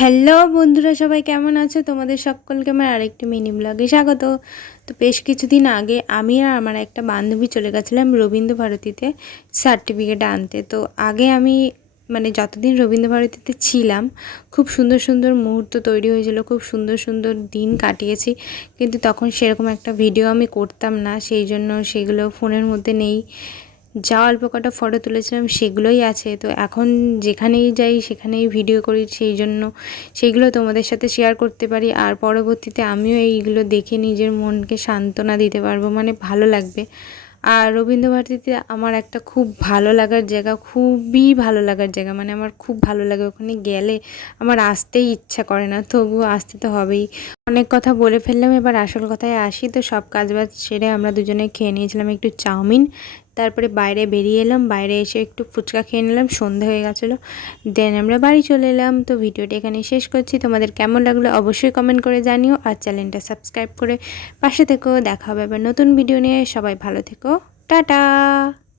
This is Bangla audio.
হ্যালো বন্ধুরা, সবাই কেমন আছো? তোমাদের সকলকে আমার আরেকটি মিনি ব্লগে স্বাগত। তো বেশ কিছুদিন আগে আমি আর আমার একটা বান্ধবী চলে গেছিলাম রবীন্দ্রভারতীতে সার্টিফিকেট আনতে। তো আগে আমি যতদিন রবীন্দ্রভারতীতে ছিলাম খুব সুন্দর সুন্দর মুহূর্ত তৈরি হয়েছিল, খুব সুন্দর সুন্দর দিন কাটিয়েছি, কিন্তু তখন সেরকম একটা ভিডিও আমি করতাম না, সেই জন্য সেগুলো ফোনের মধ্যে নেই। যা অল্প কটা ফটো তুলেছিলাম সেগুলোই আছে। তো এখন যেখানেই যাই সেখানেই ভিডিও করি, সেই জন্য সেইগুলো তোমাদের সাথে শেয়ার করতে পারি। আর পরবর্তীতে আমিও এইগুলো দেখে নিজের মনকে সান্ত্বনা দিতে পারবো, ভালো লাগবে। আর রবীন্দ্রভারতীতে আমার একটা খুব ভালো লাগার জায়গা, খুবই ভালো লাগার জায়গা, আমার খুব ভালো লাগে। ওখানে গেলে আমার আসতেই ইচ্ছা করে না, তবুও আসতে তো হবেই। অনেক কথা বলে ফেললাম, এবার আসল কথায় আসি। তো সব কাজবাজ সেরে আমরা দুজনে খেয়ে নিয়েছিলাম একটু চাউমিন, তারপরে বাইরে বেরিয়ে এলাম, বাইরে এসে একটু ফুচকা খেয়ে নিলাম, সন্ধে হয়ে গেছিলো। দেন আমরা বাড়ি চলে এলাম। তো ভিডিওটি এখানে শেষ করছি। তোমাদের কেমন লাগলো অবশ্যই কমেন্ট করে জানিও, আর চ্যানেলটা সাবস্ক্রাইব করে পাশে থেকো। দেখা হবে আবার নতুন ভিডিও নিয়ে। সবাই ভালো থেকো, টাটা।